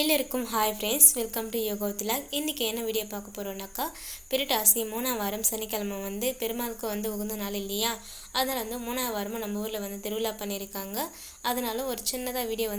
எல்லாருக்கும் hi friends, welcome to யோகவத்தில. இன்றைக்கி என்ன வீடியோ பார்க்க போகிறோம்னாக்கா, பெருட்டாசி 3ஆம் வாரம் சனிக்கிழமை பெருமாளுக்கு உகந்த நாள் இல்லையா. அதனால் 3ஆம் வாரமும் நம்ம ஊரில் திருவிழா பண்ணியிருக்காங்க. அதனால் ஒரு சின்னதாக வீடியோ